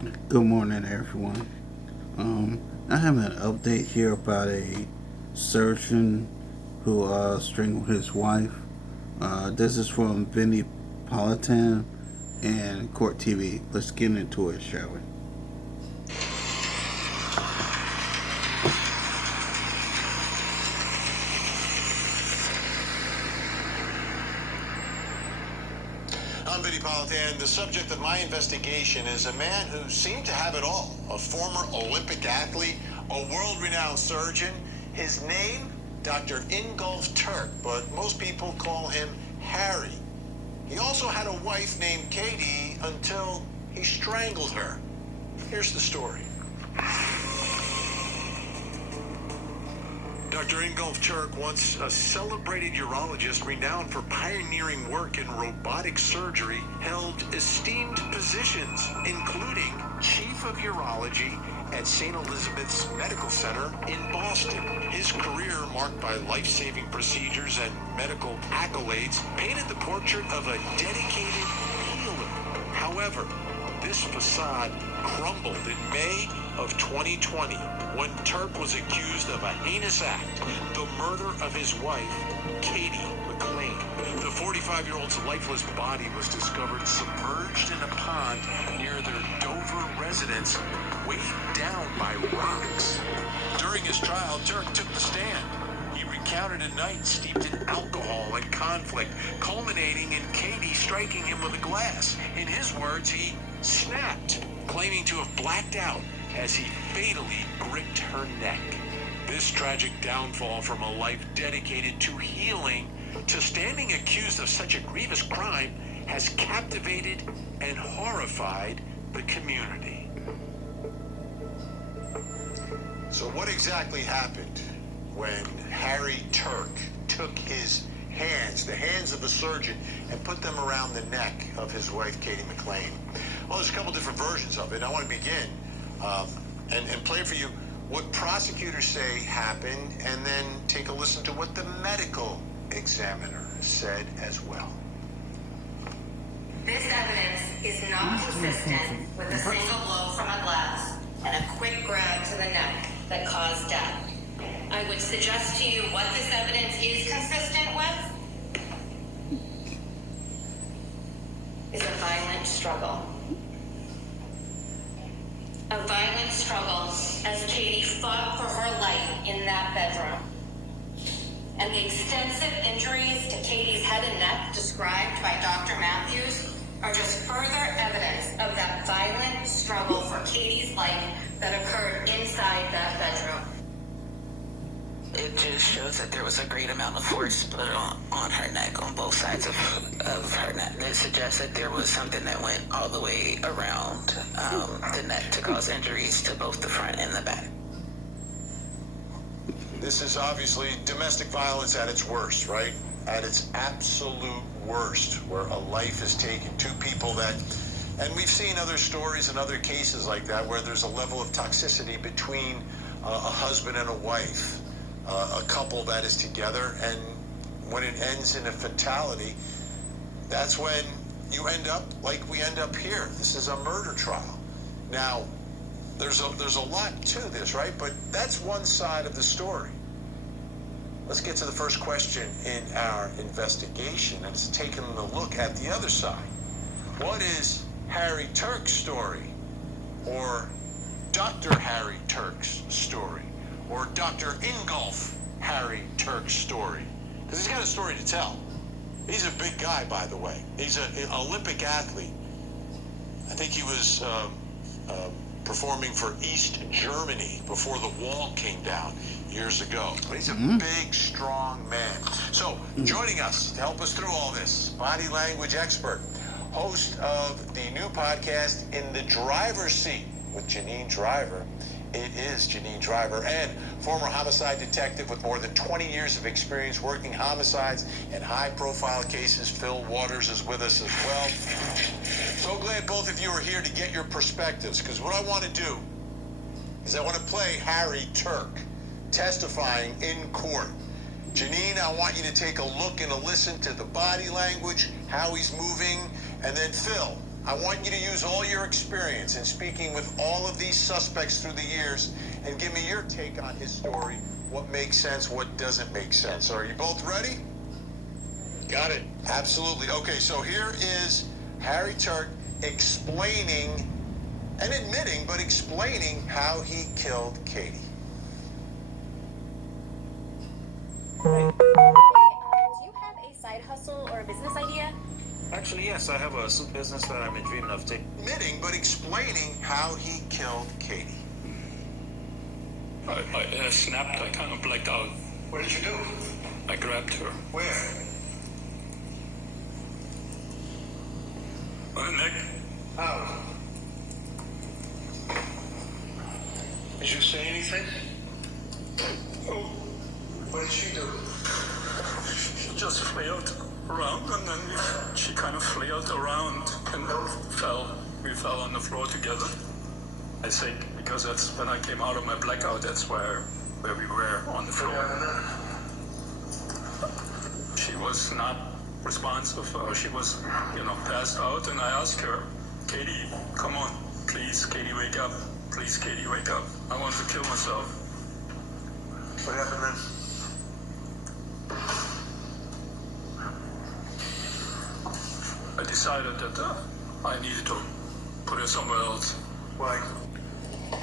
Good morning, everyone. I have an update here about a surgeon who strangled his wife. This is from Vinny Politan and Court TV. Let's get into it, shall we? I'm Vinny Politan. The subject of my investigation is a man who seemed to have it all. A former Olympic athlete, a world-renowned surgeon. His name, Dr. Ingolf Turk, but most people call him Harry. He also had a wife named Katie until he strangled her. Here's the story. Dr. Ingolf Turk, once a celebrated urologist renowned for pioneering work in robotic surgery, held esteemed positions, including Chief of Urology at St. Elizabeth's Medical Center in Boston. His career, marked by life-saving procedures and medical accolades, painted the portrait of a dedicated healer. However, this facade crumbled in May of 2020 when Turk was accused of a heinous act, the murder of his wife, Katie McLean. The 45-year-old's lifeless body was discovered submerged in a pond near their Dover residence, weighed down by rocks. During his trial, Turk took the stand. He recounted a night steeped in alcohol and conflict, culminating in Katie striking him with a glass. In his words, he snapped, claiming to have blacked out as he fatally gripped her neck. This tragic downfall from a life dedicated to healing to standing accused of such a grievous crime has captivated and horrified the community. So what exactly happened when Harry Turk took his hands, the hands of the surgeon, and put them around the neck of his wife, Katie McLean? Well, there's a couple different versions of it. I want to begin and play for you what prosecutors say happened, and then take a listen to what the medical examiner said as well. This evidence is not consistent with a single blow from a glass and a quick grab to the neck that caused death. I would suggest to you what this evidence is consistent with is a violent struggle. A violent struggle as Katie fought for her life in that bedroom. And the extensive injuries to Katie's head and neck described by Dr. Matthews are just further evidence of that violent struggle for Katie's life that occurred inside that bedroom. It just shows that there was a great amount of force put on her neck, on both sides of her neck. It suggests that there was something that went all the way around the neck to cause injuries to both the front and the back. This is obviously domestic violence at its worst, right? At its absolute worst, where a life is taken. Two people that, and we've seen other stories and other cases like that, where there's a level of toxicity between a husband and a wife, a couple that is together, and when it ends in a fatality, that's when you end up like we end up here. This is a murder trial. Now, there's a lot to this, right? But that's one side of the story. Let's get to the first question in our investigation, and it's taking a look at the other side. What is Harry Turk's story, or Dr. Harry Turk's story, or Dr. Ingolf Harry Turk's story? Because he's got a story to tell. He's a big guy, by the way. He's an Olympic athlete. I think he was performing for East Germany before the wall came down years ago. But he's a big, strong man. So, joining us to help us through all this, body language expert, host of the new podcast, In the Driver's Seat with Janine Driver. It is Janine Driver, and former homicide detective with more than 20 years of experience working homicides and high-profile cases. Phil Waters is with us as well. So glad both of you are here to get your perspectives, because what I want to do is I want to play Harry Turk testifying in court. Janine, I want you to take a look and a listen to the body language, how he's moving, and then Phil, I want you to use all your experience in speaking with all of these suspects through the years and give me your take on his story, what makes sense, what doesn't make sense. Are you both ready? Got it. Absolutely. Okay, so here is Harry Turk explaining and admitting, but explaining how he killed Katie. Do you have a side hustle or a business idea? Actually, yes, I have a soup business that I've been dreaming of taking. Admitting, but explaining how he killed Katie. I snapped, I kind of blacked out. What did you do? I grabbed her. Where? On the neck. How? Did you say anything? Oh, What did she do? she just flailed around and then she kind of flailed around and fell. We fell on the floor together. I think because that's when I came out of my blackout, that's where we were on the floor. She was not responsive. She was, passed out, and I asked her, Katie, come on, please, Katie, wake up. Please, Katie, wake up. I want to kill myself. What happened then? I decided that I needed to put her somewhere else. Why? One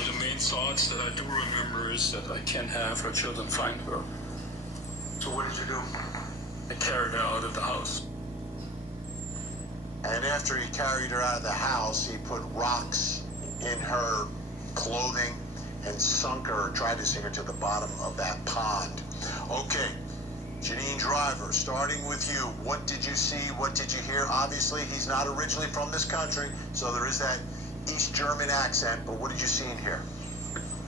of the main thoughts that I do remember is that I can't have her children find her. So what did you do? I carried her out of the house. And after he carried her out of the house, he put rocks in her clothing and sunk her, or tried to sink her to the bottom of that pond. Okay, Janine Driver, starting with you, what did you see? What did you hear? Obviously, he's not originally from this country, so there is that East German accent, but what did you see and hear?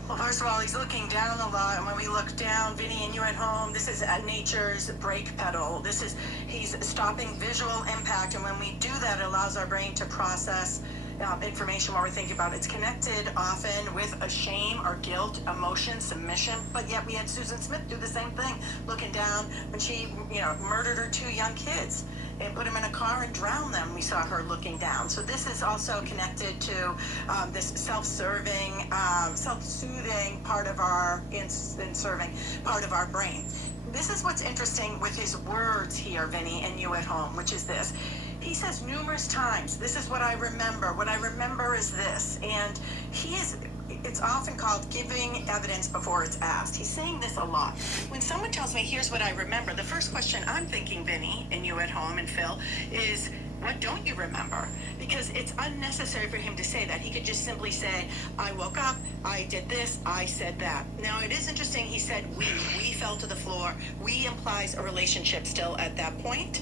Well, first of all, he's looking down a lot, and when we look down, Vinny and you at home, this is nature's brake pedal. He's stopping visual impact, and when we do that, it allows our brain to process information while we're thinking about it. It's connected often with a shame or guilt, emotion, submission, but yet we had Susan Smith do the same thing, looking down when she, murdered her 2 young kids and put them in a car and drowned them. We saw her looking down. So this is also connected to this self-serving, self-soothing part of our, in serving part of our brain. This is what's interesting with his words here, Vinny, and you at home, which is this. He says numerous times, this is what I remember. What I remember is this. And it's often called giving evidence before it's asked. He's saying this a lot. When someone tells me, here's what I remember, the first question I'm thinking, Vinny, and you at home, and Phil, is, what don't you remember? Because it's unnecessary for him to say that. He could just simply say, I woke up, I did this, I said that. Now, it is interesting, he said we fell to the floor. We implies a relationship still at that point.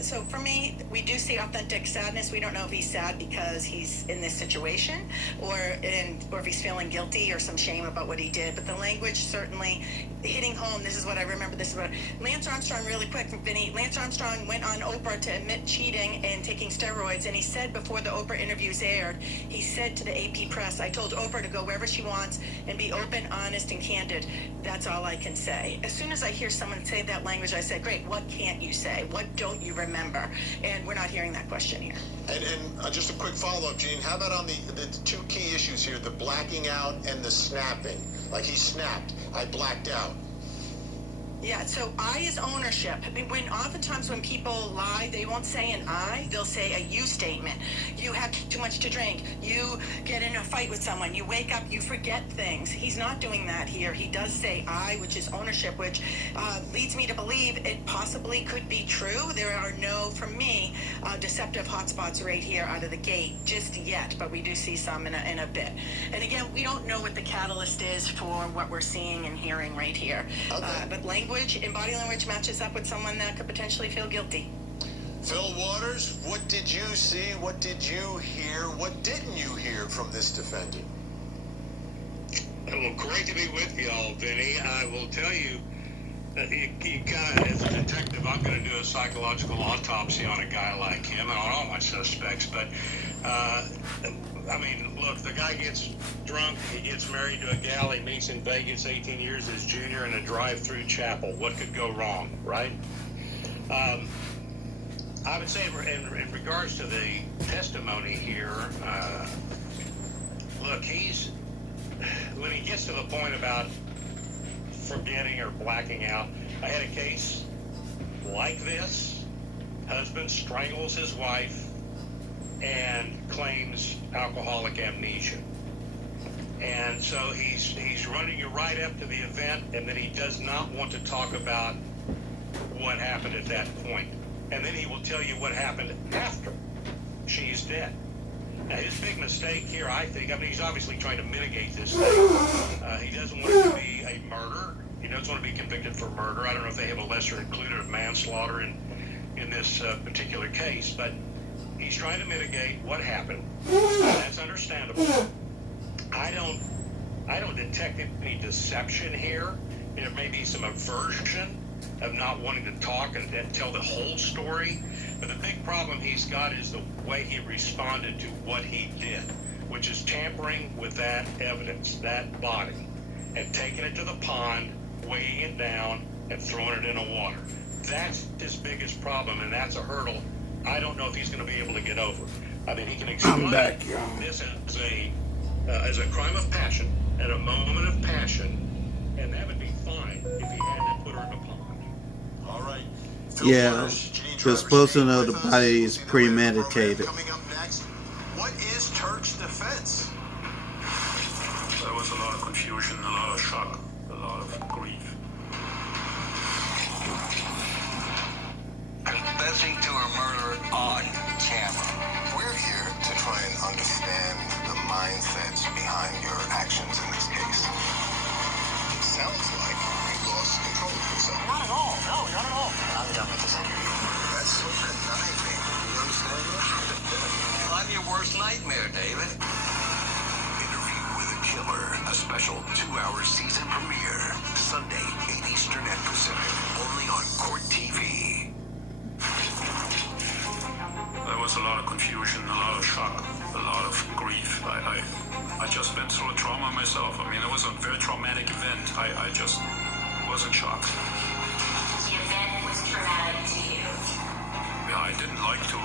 So for me, we do see authentic sadness. We don't know if he's sad because he's in this situation or if he's feeling guilty or some shame about what he did. But the language certainly hitting home, this is what I remember, this is what... Lance Armstrong, really quick, Vinny. Lance Armstrong went on Oprah to admit cheating and taking steroids, and he said before the Oprah interviews aired, he said to the AP press, I told Oprah to go wherever she wants and be open, honest, and candid. That's all I can say. As soon as I hear someone say that language, I say, great, what can't you say? What don't you remember? And we're not hearing that question here. And just a quick follow-up, Gene, how about on the 2 key issues here, the blacking out and the snapping? Like he snapped, I blacked out. Yeah, so I is ownership. I mean, oftentimes when people lie, they won't say an I, they'll say a you statement. You have too much to drink. You get in a fight with someone. You wake up, you forget things. He's not doing that here. He does say I, which is ownership, which leads me to believe it possibly could be true. There are no, for me, deceptive hotspots right here out of the gate just yet, but we do see some in a bit. And again, we don't know what the catalyst is for what we're seeing and hearing right here. Okay. But language and body language matches up with someone that could potentially feel guilty. Phil Waters, what did you see? What did you hear? What didn't you hear from this defendant? Well, great to be with you all, Vinny. I will tell you, you kind of, as a detective, I'm going to do a psychological autopsy on a guy like him and on all my suspects. But, I mean, look, the guy gets drunk, he gets married to a gal he meets in Vegas 18 years his junior in a drive-through chapel. What could go wrong, right? I would say in regards to the testimony here, look, when he gets to the point about forgetting or blacking out, I had a case like this. Husband strangles his wife and claims alcoholic amnesia. And so he's running you right up to the event, and then he does not want to talk about what happened at that point. And then he will tell you what happened after she's dead. Now, his big mistake here, I think, he's obviously trying to mitigate this thing. He doesn't want it to be a murder. He doesn't want to be convicted for murder. I don't know if they have a lesser included of manslaughter in this particular case, but he's trying to mitigate what happened. That's understandable. I don't detect any deception here. There may be some aversion of not wanting to talk and tell the whole story. But the big problem he's got is the way he responded to what he did, which is tampering with that evidence, that body, and taking it to the pond, weighing it down, and throwing it in the water. That's his biggest problem, and that's a hurdle I don't know if he's going to be able to get over. I mean, he can explain this as a crime of passion, at a moment of passion, and that would be fine if he hadn't put her in a pond. All right. Yeah, you're supposed to know the body is premeditated. Coming up next, what is Turk's defense? There was a lot of confusion, a lot of shock, a lot of grief. Confessing to a murder on camera. We're here to try and understand the mindsets behind your actions in this case. It sounds like you lost control of yourself. Not at all. No, not at all. I'm done with this interview. That's so conniving. You understand that? I'm your worst nightmare, David. Interview with a Killer, a special 2-hour season premiere. Sunday, 8 Eastern and Pacific, only on Court TV. There was a lot of confusion, a lot of shock, a lot of grief. I just went through a trauma myself. I mean, it was a very traumatic event. I just was in shock. The event was traumatic to you. Yeah, I didn't like to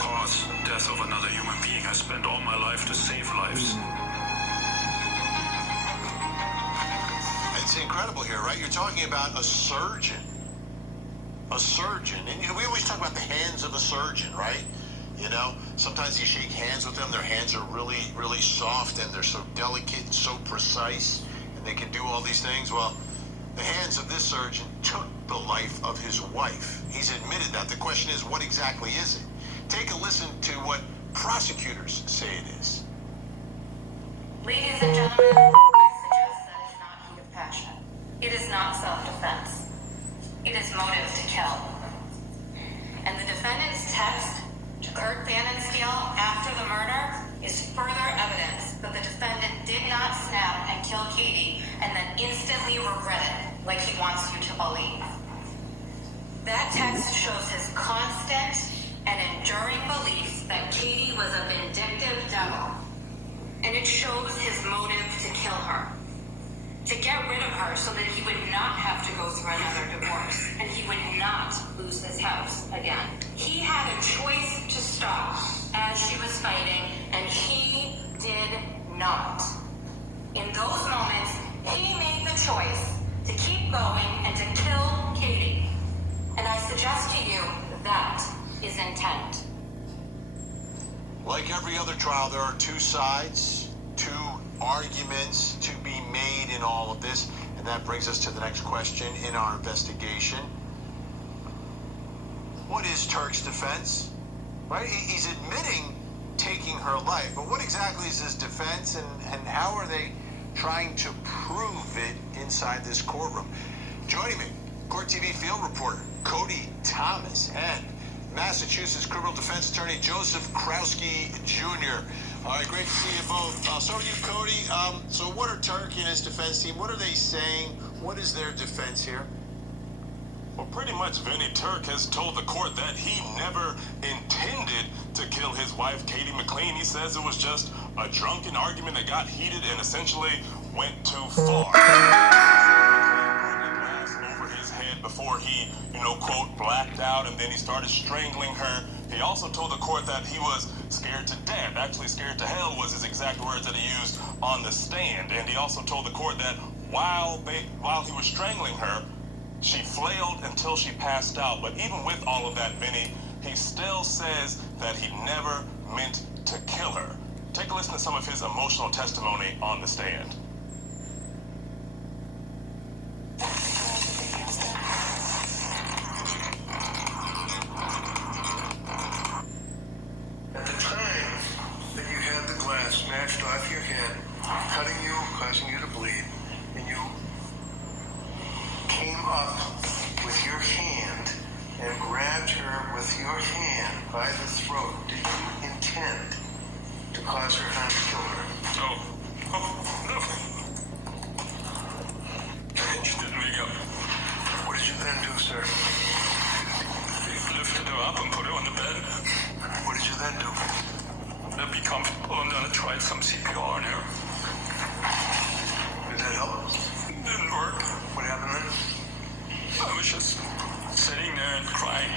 cause the death of another human being. I spent all my life to save lives. It's incredible here, right? You're talking about a surgeon. A surgeon. And we always talk about the hands of a surgeon, right? You know, sometimes you shake hands with them. Their hands are really, really soft, and they're so delicate and so precise, and they can do all these things. Well, the hands of this surgeon took the life of his wife. He's admitted that. The question is, what exactly is it? Take a listen to what prosecutors say it is. Ladies and gentlemen, I suggest that is not heat of passion. It is not self-defense. It is motive to kill. And the defendant's text to Kurt Vandensteel after the murder is further evidence that the defendant did not snap and kill Katie and then instantly regret it like he wants you to believe. That text shows his constant and enduring belief that Katie was a vindictive devil. And it shows his motive to kill her. To get rid of her so that he would not have to go through another divorce and he would not lose his house again. He had a choice to stop as she was fighting, and he did not. In those moments, he made the choice to keep going and to kill Katie. And I suggest to you that is intent. Like every other trial, there are two sides, two arguments to be made in all of this, and that brings us to the next question in our investigation. What is Turk's defense? Right? He's admitting taking her life, but what exactly is his defense, and how are they trying to prove it inside this courtroom? Joining me, Court TV field reporter Cody Thomas and Massachusetts criminal defense attorney Joseph Krowski Jr. All right, great to see you both. I'll start with you, Cody. So what are Turk and his defense team, what are they saying? What is their defense here? Well, pretty much Vinny Turk has told the court that he never intended to kill his wife, Katie McLean. He says it was just a drunken argument that got heated and essentially went too far. Over his head before before he, quote, blacked out and then he started strangling her. He also told the court that he was scared to death. Actually, scared to hell was his exact words that he used on the stand. And he also told the court that while he was strangling her, she flailed until she passed out. But even with all of that, Vinny, he still says that he never meant to kill her. Take a listen to some of his emotional testimony on the stand. At the time that you had the glass smashed off your head, cutting you, causing you to bleed, and you came up with your hand and grabbed her with your hand by the throat, did you intend to cause her harm, to kill her? No. No. She didn't wake up. What did you then do, sir? They lifted her up and put her on the bed. What did you then do? To be comfortable, and then I tried some CPR on her. Did that help? Didn't work. What happened then? I was just sitting there and crying.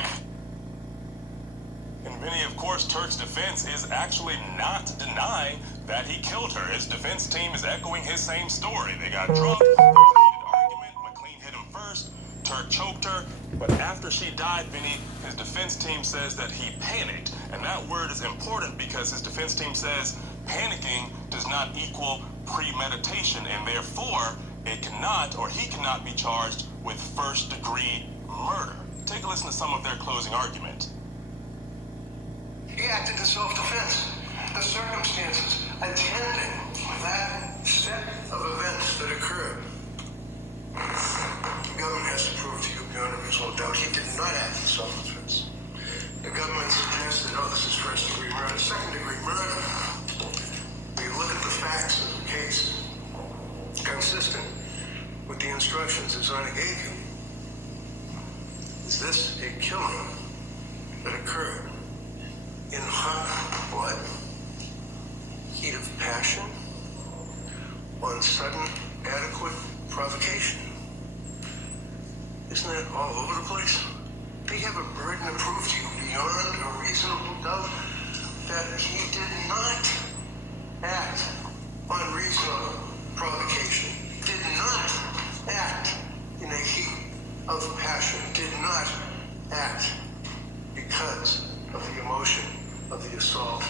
And Vinny, of course, Turk's defense is actually not denying that he killed her. His defense team is echoing his same story. They got drunk, there was a heated argument, McLean hit him first, Turk choked her, but after she died, Vinny, his defense team says that he panicked. And that word is important because his defense team says panicking does not equal premeditation, and therefore it cannot, or he cannot, be charged with first-degree murder. Take a listen to some of their closing argument. He acted in self-defense. The circumstances attending that set of events that occurred. The government has to prove to you beyond a reasonable doubt he did not act in self-defense. The government suggested, this is first-degree murder. Second-degree murder. When you look at the facts of the case, consistent with the instructions that Zana gave you, is this a killing that occurred in hot blood, heat of passion, on sudden, adequate provocation? Isn't that all over the place? They have a burden to prove to you beyond a reasonable doubt that he did not act on reasonable provocation, did not act in a heat of passion, did not act because of the emotion of the assault,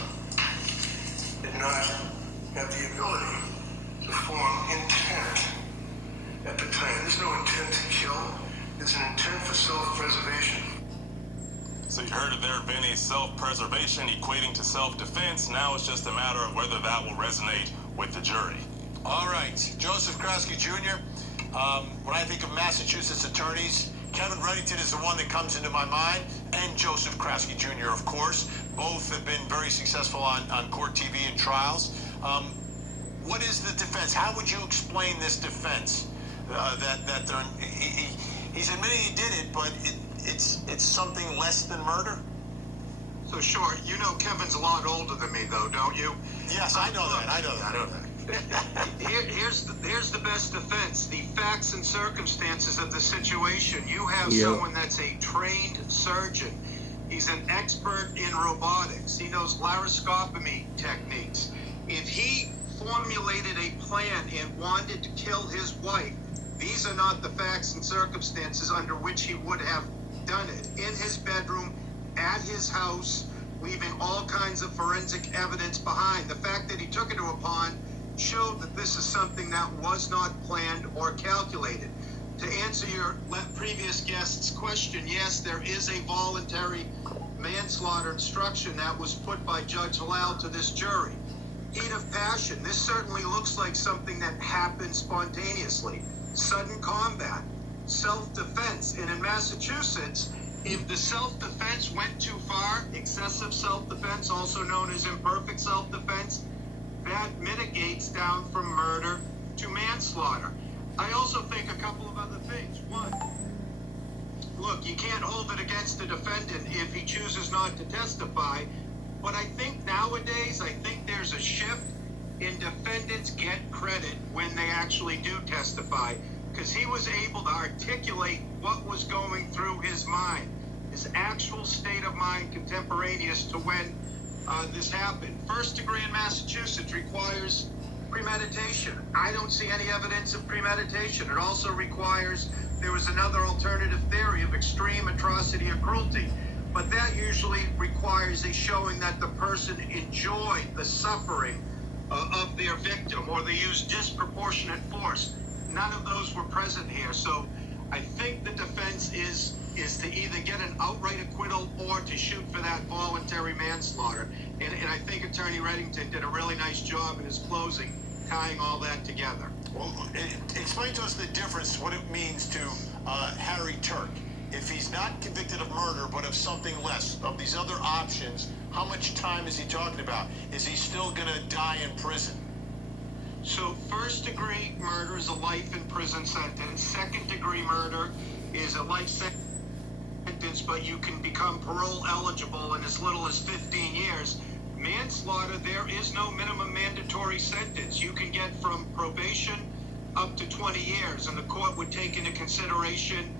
did not have the ability to form intent at the time. There's no intent to kill. There's an intent for self-preservation. So you heard it there, Vinny, self-preservation equating to self-defense. Now it's just a matter of whether that will resonate with the jury. All right, Joseph Krasky Jr. When I think of Massachusetts attorneys, Kevin Reddington is the one that comes into my mind, and Joseph Krasky Jr., of course. Both have been very successful on court TV and trials. What is the defense? How would you explain this defense? He's admitting he did it, but it's something less than murder? So, sure, you know Kevin's a lot older than me, though, don't you? Yes, I know that. Here's the best defense. The facts and circumstances of the situation. You have someone that's a trained surgeon. He's an expert in robotics. He knows laparoscopy techniques. If he formulated a plan and wanted to kill his wife, these are not the facts and circumstances under which he would have done it. In his bedroom, at his house, leaving all kinds of forensic evidence behind. The fact that he took it to a pond showed that this is something that was not planned or calculated. To answer your previous guest's question, yes, there is a voluntary manslaughter instruction that was put by Judge Halal to this jury. Heat of passion. This certainly looks like something that happened spontaneously. Sudden combat. Self-defense. And in Massachusetts, if the self-defense went too far, excessive self-defense, also known as imperfect self-defense, that mitigates down from murder to manslaughter. I also think a couple of other things. One, look, you can't hold it against the defendant if he chooses not to testify, but I think nowadays, there's a shift in defendants get credit when they actually do testify. because he was able to articulate what was going through his mind, his actual state of mind contemporaneous to when this happened. First degree in Massachusetts requires premeditation. I don't see any evidence of premeditation. It also requires, there was another alternative theory of extreme atrocity or cruelty, but that usually requires a showing that the person enjoyed the suffering of their victim, or they used disproportionate force. None of those were present here. So I think the defense is to either get an outright acquittal or to shoot for that voluntary manslaughter. And I think Attorney Reddington did a really nice job in his closing, tying all that together. Well, explain to us the difference, what it means to Harry Turk. If he's not convicted of murder, but of something less, of these other options, how much time is he talking about? Is he still going to die in prison? So first degree murder is a life in prison sentence. Second degree murder is a life sentence, but you can become parole eligible in as little as 15 years. Manslaughter, there is no minimum mandatory sentence. You can get from probation up to 20 years, and the court would take into consideration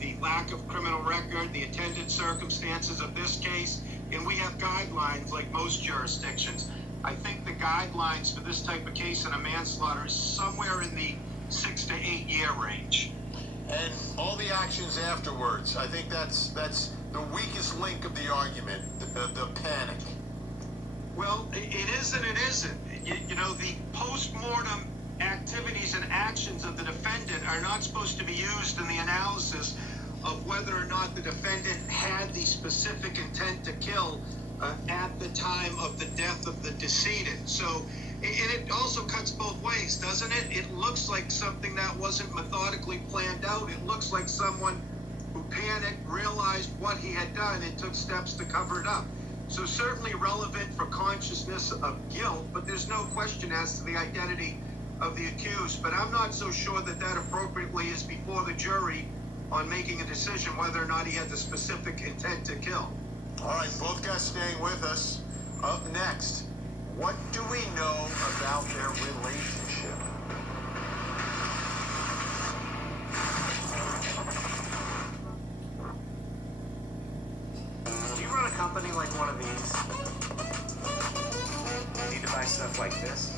the lack of criminal record, the attendant circumstances of this case, and we have guidelines like most jurisdictions. I think the guidelines for this type of case in a manslaughter is somewhere in the 6 to 8 year range. And all the actions afterwards, I think that's the weakest link of the argument, the panic. Well, it is and it isn't. You know, the post-mortem activities and actions of the defendant are not supposed to be used in the analysis of whether or not the defendant had the specific intent to kill at the time of the death of the decedent. So, and it also cuts both ways, doesn't it? It looks like something that wasn't methodically planned out. It looks like someone who panicked, realized what he had done, and took steps to cover it up. So certainly relevant for consciousness of guilt, but there's no question as to the identity of the accused. But I'm not so sure that that appropriately is before the jury on making a decision whether or not he had the specific intent to kill. All right, both guys staying with us. Up next, what do we know about their relationship? Do you run a company like one of these? You need to buy stuff like this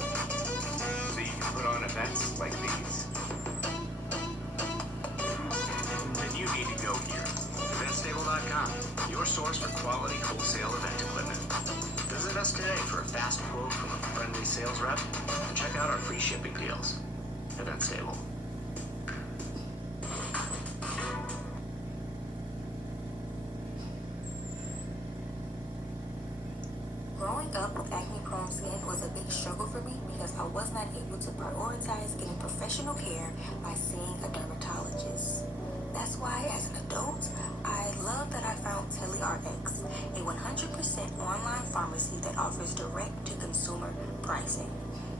so you can put on events like these? Then you need to go here. EventStable.com, your source for quality wholesale event equipment. Visit us today for a fast quote from a friendly sales rep and check out our free shipping deals. Event Stable. Growing up with acne-prone skin was a big struggle for me because I was not able to prioritize getting professional care by seeing a dermatologist. That's why, as an adult, I love that I found TeleRx, a 100% online pharmacy that offers direct-to-consumer pricing.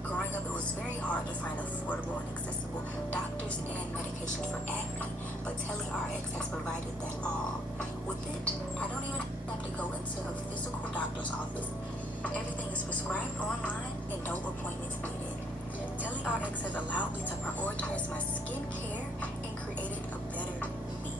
Growing up, it was very hard to find affordable and accessible doctors and medication for acne, but TeleRx has provided that all. With it, I don't even have to go into a physical doctor's office. Everything is prescribed online and no appointments needed. TeleRx has allowed me to prioritize my skin care and created a better me.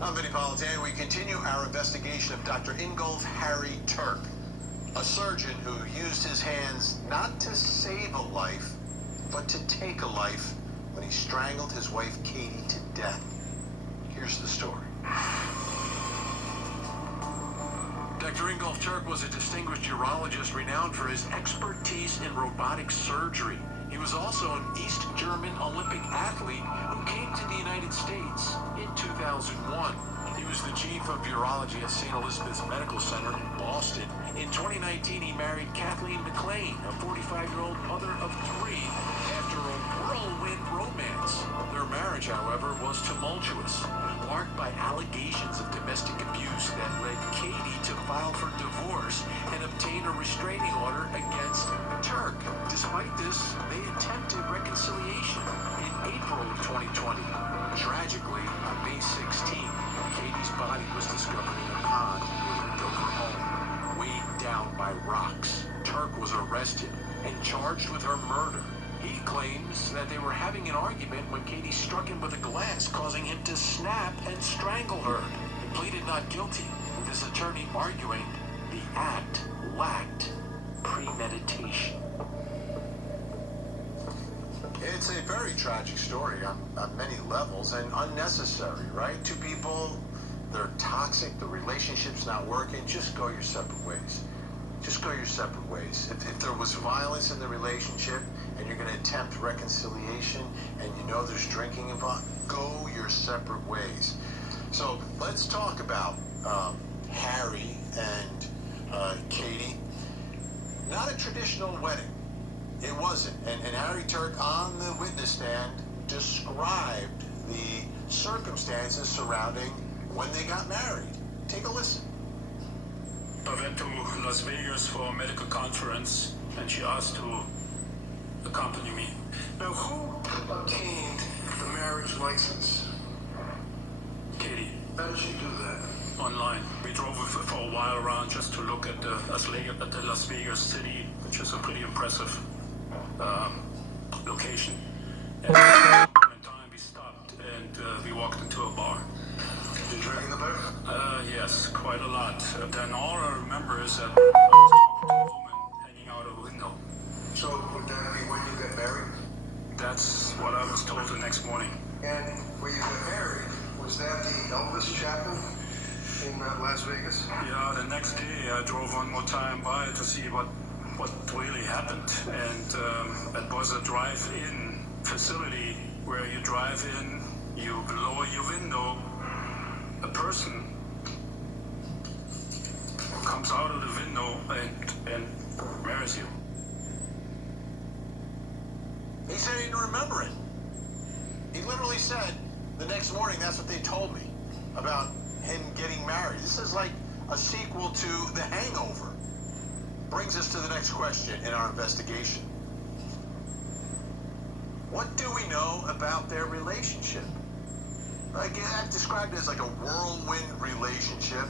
I'm Vinny Politan. We continue our investigation of Dr. Ingolf Harry Turk, a surgeon who used his hands not to save a life, but to take a life when he strangled his wife Katie to death. Here's the story. Dr. Ingolf Turk was a distinguished urologist renowned for his expertise in robotic surgery. He was also an East German Olympic athlete who came to the United States in 2001. He was the chief of urology at St. Elizabeth's Medical Center in Boston. In 2019, he married Kathleen McLean, a 45-year-old mother of 3, after a whirlwind romance. Their marriage, however, was tumultuous, marked by allegations of domestic abuse that led Katie to file for divorce and obtain a restraining order against this, they attempted reconciliation in April of 2020. Tragically, on May 16th, Katie's body was discovered in a pond near her Dover home, weighed down by rocks. Turk was arrested and charged with her murder. He claims that they were having an argument when Katie struck him with a glass, causing him to snap and strangle her. He pleaded not guilty, with his attorney arguing the act lacked premeditation. It's a very tragic story on many levels and unnecessary, right? Two people, they're toxic, the relationship's not working, just go your separate ways. Just go your separate ways. If there was violence in the relationship and you're going to attempt reconciliation and you know there's drinking involved, go your separate ways. So let's talk about Harry and Katie. Not a traditional wedding. It wasn't. And Harry Turk on the witness stand described the circumstances surrounding when they got married. Take a listen. I went to Las Vegas for a medical conference, and she asked to accompany me. Now, who obtained the marriage license? Katie. How did she do that? Online. We drove for a while around just to look at the Las Vegas city, which is a pretty impressive location. And at one time we stopped and we walked into a bar. Did you drink in the bar? Yes, quite a lot. Then all I remember is that I was talking to a woman hanging out of a window. So would that be when you got married? That's what I was told the next morning. And when you got married, was that the Elvis Chapel in Las Vegas? Yeah, the next day I drove one more time by to see what really happened. And it was a drive-in facility where you drive in, you lower your window, a person comes out of the window and marries you. He said he didn't remember it. He literally said the next morning, that's what they told me about him getting married. This is like a sequel to The Hangover. Brings us to the next question in our investigation. What do we know about their relationship? I've described it as like a whirlwind relationship.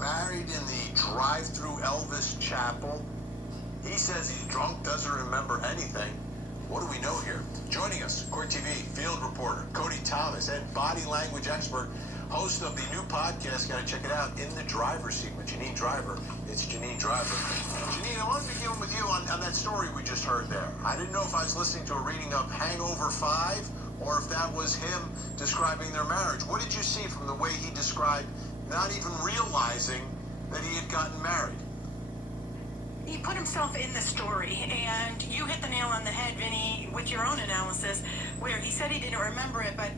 Married in the drive-through Elvis Chapel. He says he's drunk, doesn't remember anything. What do we know here? Joining us, Court TV field reporter Cody Thomas and body language expert, host of the new podcast, got to check it out, In the Driver's Seat with Janine Driver. It's Janine Driver. Janine, I want to begin with you on that story we just heard there. I didn't know if I was listening to a reading of Hangover 5 or if that was him describing their marriage. What did you see from the way he described not even realizing that he had gotten married? He put himself in the story, and you hit the nail on the head, Vinny, with your own analysis, where he said he didn't remember it, but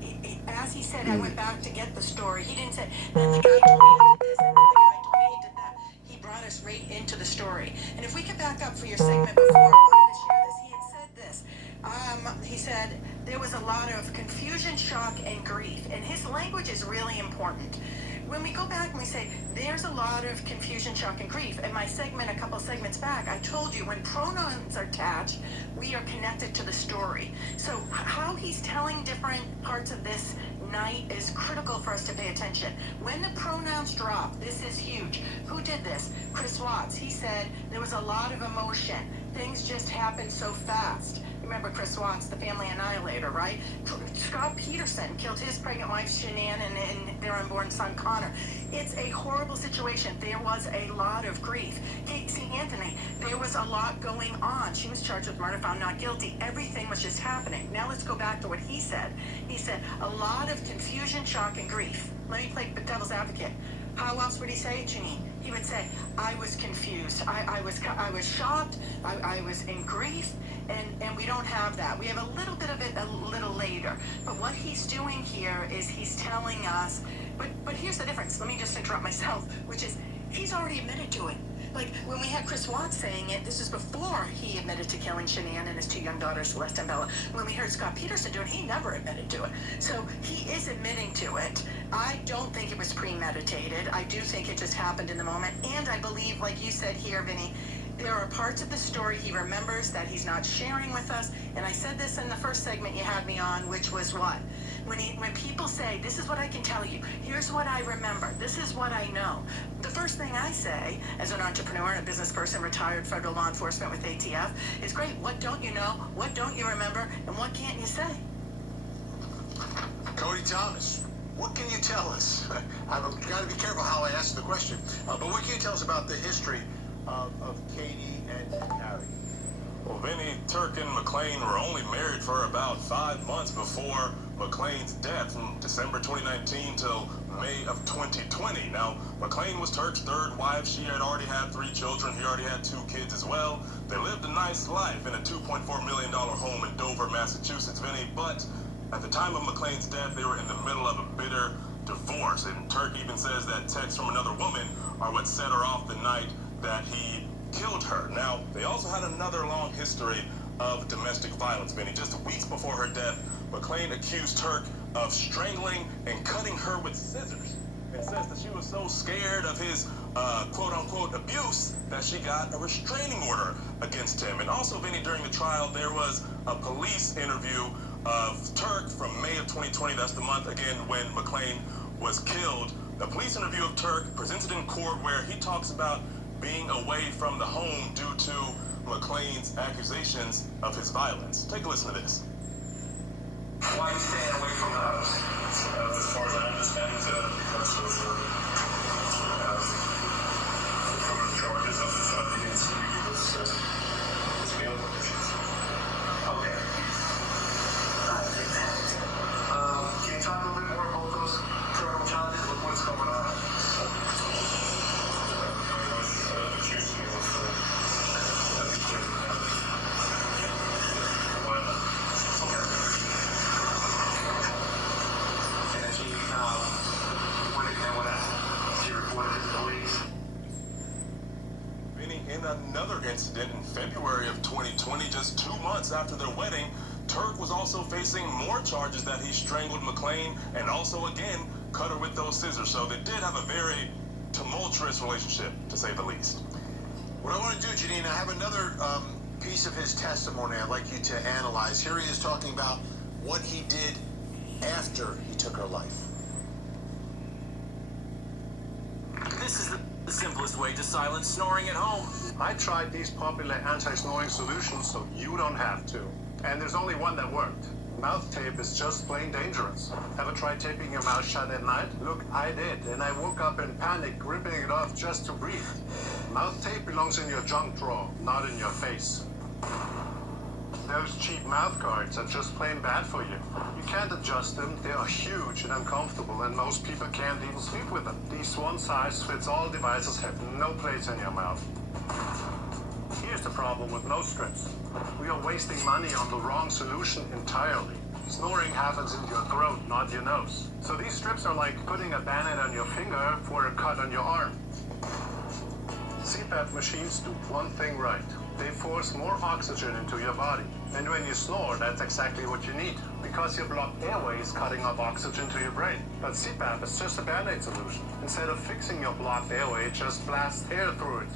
as he said, I went back to get the story. He didn't say, and the guy told me he did this, and the guy told me he did that. He brought us right into the story. And if we could back up for your segment before, I wanted to share this. He had said this. He said there was a lot of confusion, shock, and grief, and his language is really important. When we go back and we say, there's a lot of confusion, shock, and grief, in my segment, a couple segments back, I told you when pronouns are attached, we are connected to the story. So how he's telling different parts of this night is critical for us to pay attention. When the pronouns drop, this is huge. Who did this? Chris Watts. He said there was a lot of emotion. Things just happened so fast. Remember Chris Watts, the family annihilator, right? Scott Peterson killed his pregnant wife, Shanann, and their unborn son, Connor. It's a horrible situation. There was a lot of grief. Casey Anthony, there was a lot going on. She was charged with murder, found not guilty. Everything was just happening. Now let's go back to what he said. He said, a lot of confusion, shock, and grief. Let me play devil's advocate. How else would he say it, Janine? He would say, I was confused. I was shocked. I was in grief. And we don't have that. We have a little bit of it a little later. But what he's doing here is he's telling us, but here's the difference. Let me just interrupt myself, which is he's already admitted to it. Like when we had Chris Watts saying it, this is before he admitted to killing Shanann and his two young daughters, Celeste and Bella. When we heard Scott Peterson do it, he never admitted to it. So he is admitting to it. I don't think it was premeditated. I do think it just happened in the moment. And I believe, like you said here, Vinny, There are parts of the story he remembers that he's not sharing with us. And I said this in the first segment you had me on, which was what? When people say, this is what I can tell you, here's what I remember, this is what I know. The first thing I say, as an entrepreneur and a business person, retired federal law enforcement with ATF, is great. What don't you know? What don't you remember? And what can't you say? Cody Thomas, what can you tell us? I've got to be careful how I ask the question, but what can you tell us about the history of Katie and Harry? Well, Vinny, Turk and McLean were only married for about 5 months before McLean's death from December 2019 till May of 2020. Now, McLean was Turk's third wife. She had already had 3 children. He already had 2 kids as well. They lived a nice life in a $2.4 million home in Dover, Massachusetts, Vinny, but at the time of McLean's death, they were in the middle of a bitter divorce, and Turk even says that texts from another woman are what set her off the night that he killed her. Now, they also had another long history of domestic violence, Vinny. Just weeks before her death, McLean accused Turk of strangling and cutting her with scissors, and says that she was so scared of his quote-unquote abuse that she got a restraining order against him. And also, Vinny, during the trial, there was a police interview of Turk from May of 2020. That's the month, again, when McLean was killed. The police interview of Turk presented in court where he talks about being away from the home due to McLean's accusations of his violence. Take a listen to this. Why are you staying away from the house? As far as I understand, because of criminal charges of against me was bail conditions. Okay. Can you talk a little bit more about those criminal charges? What's going on? In another incident in February of 2020, just 2 months after their wedding, Turk was also facing more charges that he strangled McLean and also, again, cut her with those scissors. So they did have a very tumultuous relationship, to say the least. What I want to do, Janine, I have another piece of his testimony I'd like you to analyze. Here he is talking about what he did after he took her life. This is the simplest way to silence snoring at home. I tried these popular anti-snoring solutions so you don't have to. And there's only one that worked. Mouth tape is just plain dangerous. Ever tried taping your mouth shut at night? Look, I did, and I woke up in panic, ripping it off just to breathe. Mouth tape belongs in your junk drawer, not in your face. Those cheap mouth guards are just plain bad for you. You can't adjust them, they are huge and uncomfortable, and most people can't even sleep with them. These one-size-fits-all devices have no place in your mouth. Here's the problem with nose strips. We are wasting money on the wrong solution entirely. Snoring happens in your throat, not your nose. So these strips are like putting a band-aid on your finger for a cut on your arm. CPAP machines do one thing right. They force more oxygen into your body. And when you snore, that's exactly what you need, because your blocked airway is cutting off oxygen to your brain. But CPAP is just a band-aid solution. Instead of fixing your blocked airway, just blast air through it.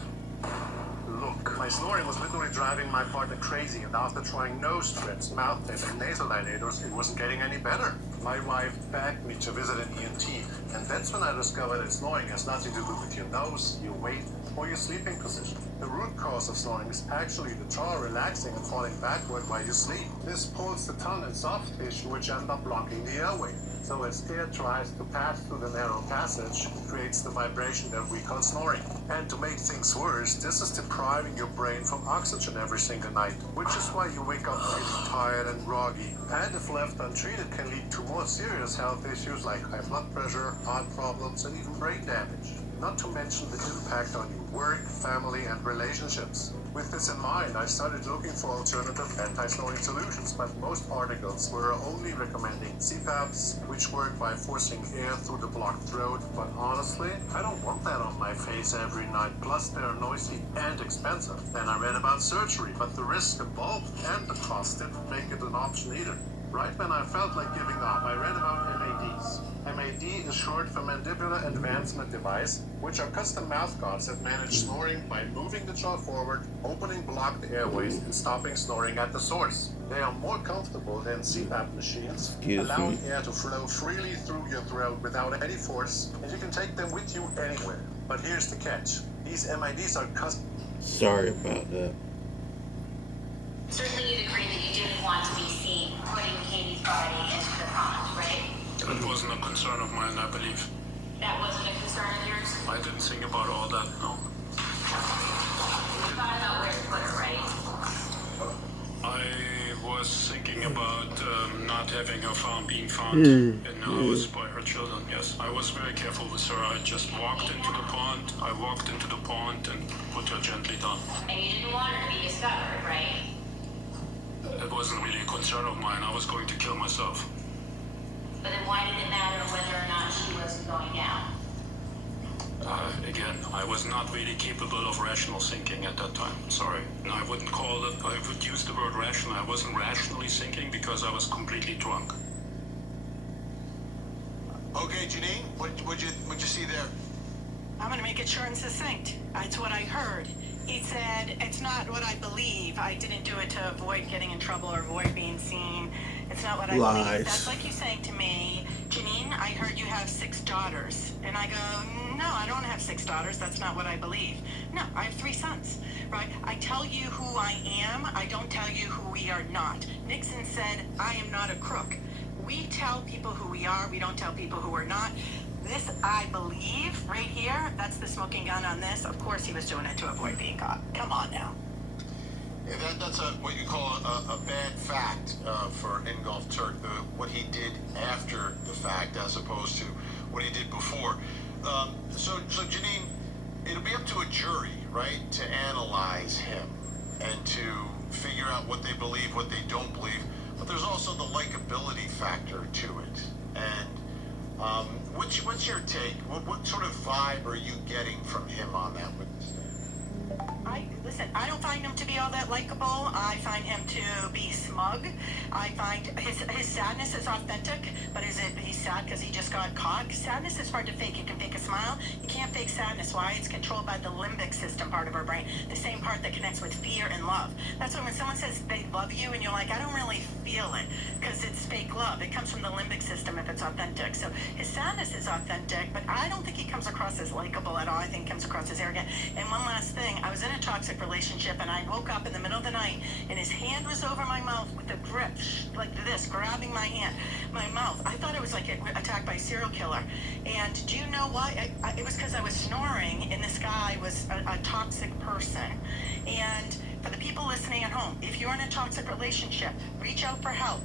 Look, my snoring was literally driving my partner crazy, and after trying nose strips, mouth tape, and nasal dilators, it wasn't getting any better. My wife begged me to visit an ENT, and that's when I discovered that snoring has nothing to do with your nose, your weight, or your sleeping position. The root cause of snoring is actually the jaw relaxing and falling backward while you sleep. This pulls the tongue and soft tissue, which end up blocking the airway. So as air tries to pass through the narrow passage, it creates the vibration that we call snoring. And to make things worse, this is depriving your brain from oxygen every single night, which is why you wake up feeling tired and groggy. And if left untreated, can lead to more serious health issues like high blood pressure, heart problems, and even brain damage. Not to mention the impact on your work, family, and relationships. With this in mind, I started looking for alternative anti-snoring solutions, but most articles were only recommending CPAPs, which work by forcing air through the blocked throat. But honestly, I don't want that on my face every night. Plus, they're noisy and expensive. Then I read about surgery, but the risk involved and the cost didn't make it an option either. Right when I felt like giving up, I read about MADs. MAD is short for Mandibular Advancement Device, which are custom mouth guards that manage snoring by moving the jaw forward, opening blocked airways, and stopping snoring at the source. They are more comfortable than CPAP machines, allowing air to flow freely through your throat without any force, and you can take them with you anywhere. But here's the catch. These MIDs are custom. Sorry about that. Certainly you'd agree that you didn't want to be seen putting Katie's body into the pond, right? That wasn't a concern of mine, I believe. That wasn't a concern of yours? I didn't think about all that, no. You thought about where to put her, right? I was thinking about not having her being found in the house by her children, yes. I was very careful with her. I just walked into the pond. I walked into the pond and put her gently down. And you didn't want her to be discovered, right? It wasn't really a concern of mine. I was going to kill myself. But then why did it matter whether or not she was going down? Again, I was not really capable of rational thinking at that time. Sorry. And I wouldn't call it, I would use the word rational. I wasn't rationally thinking because I was completely drunk. Okay, Janine, what'd you see there? I'm going to make it short and succinct. That's what I heard. He said, it's not what I believe. I didn't do it to avoid getting in trouble or avoid being seen. It's not what I believe. That's like you saying to me, Janine, I heard you have 6 daughters. And I go, no, I don't have 6 daughters. That's not what I believe. No, I have 3 sons, right? I tell you who I am. I don't tell you who we are not. Nixon said, I am not a crook. We tell people who we are. We don't tell people who we're not. This, I believe, right here, that's the smoking gun on this. Of course he was doing it to avoid being caught. Come on now. Yeah, that's what you call a bad fact for Ingolf Turk, what he did after the fact as opposed to what he did before. So Janine, it'll be up to a jury, right, to analyze him and to figure out what they believe, what they don't believe. But there's also the likability factor to it. And what's your take? What sort of vibe are you getting from him on that witness stand? Listen, I don't find him to be all that likable. I find him to be smug. I find his sadness is authentic, but he's sad because he just got caught? Sadness is hard to fake. You can fake a smile. You can't fake sadness. Why? It's controlled by the limbic system part of our brain, the same part that connects with fear and love. That's why when someone says they love you and you're like, I don't really feel it because it's fake love. It comes from the limbic system if it's authentic. So his sadness is authentic, but I don't think he comes across as likable at all. I think he comes across as arrogant. And one last thing, I was in a toxic relationship and I woke up in the middle of the night and his hand was over my mouth with a grip like this, grabbing my hand, my mouth. I thought it was like attacked by a serial killer. And do you know why? It was because I was snoring and this guy was a toxic person. And for the people listening at home, if you're in a toxic relationship, reach out for help.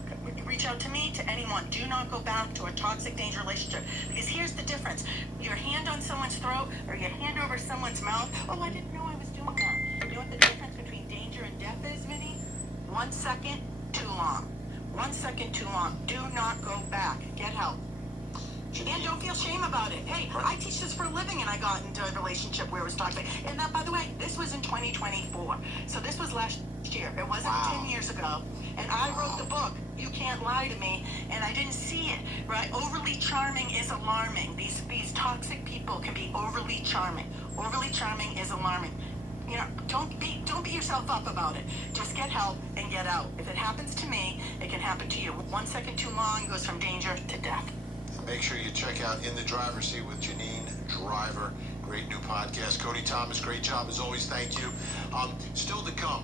Reach out to me, to anyone. Do not go back to a toxic, dangerous relationship. Because here's the difference. Your hand on someone's throat or your hand over someone's mouth. Oh, I didn't know I was doing that. You know what the difference between danger and death is, Vinny? 1 second, too long. 1 second, too long. Do not go back. Get help. And don't feel shame about it. Hey, I teach this for a living and I got into a relationship where it was toxic. And that, by the way, this was in 2024. So this was last year. It wasn't 10 years ago. And I wrote the book, You Can't Lie to Me, and I didn't see it, right? Overly charming is alarming. These toxic people can be overly charming. Overly charming is alarming. You know, don't beat yourself up about it. Just get help and get out. If it happens to me, it can happen to you. 1 second too long goes from danger to death. Make sure you check out In the Driver's Seat with Janine Driver. Great new podcast. Cody Thomas, great job as always. Thank you. Still to come.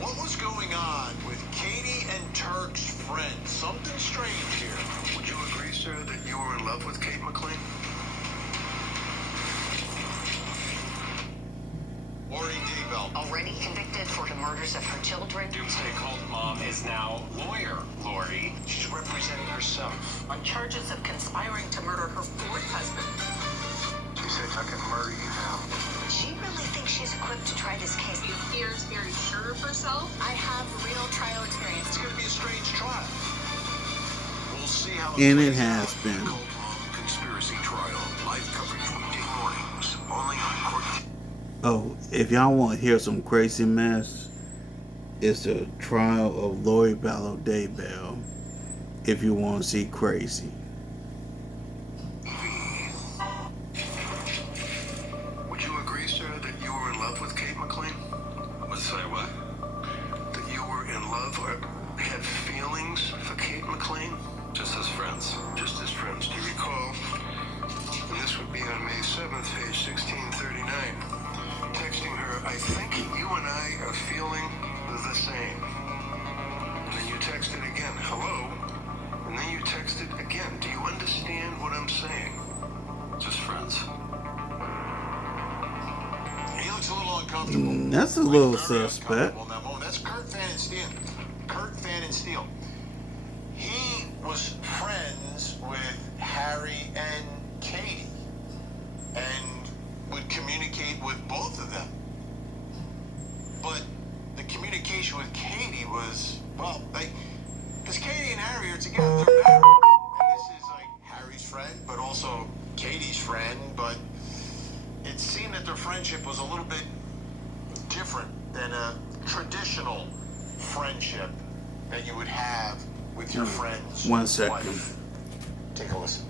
What was going on with Katie and Turk's friend? Something strange here. Would you agree, sir, that you were in love with Kate McLean? Lori Daybell. Already convicted for the murders of her children. Doomsday Cult mom is now lawyer Lori. She's representing herself. On charges of conspiring to murder her 4th husband. She said I can murder you now. She really thinks she's equipped to try this case. She appears very sure of herself. I have real trial experience. It's going to be a strange trial. We'll see how And it has been. Cult Mom Conspiracy Trial. Live coverage weekday mornings. Only on Court. Oh, if y'all want to hear some crazy mess, it's the trial of Lori Daybell. If you want to see crazy. uncomfortable. That's a little suspect. That's Kurt Fannin Steele. Kurt Fannin Steele. He was friends with Harry and Katie and would communicate with both of them. But the communication with Katie was, well, because Katie and Harry are together, they're married. And this is like Harry's friend, but also Katie's friend, but it seemed that their friendship was a little bit different than a traditional friendship that you would have with your friend's One second. wife. Take a listen.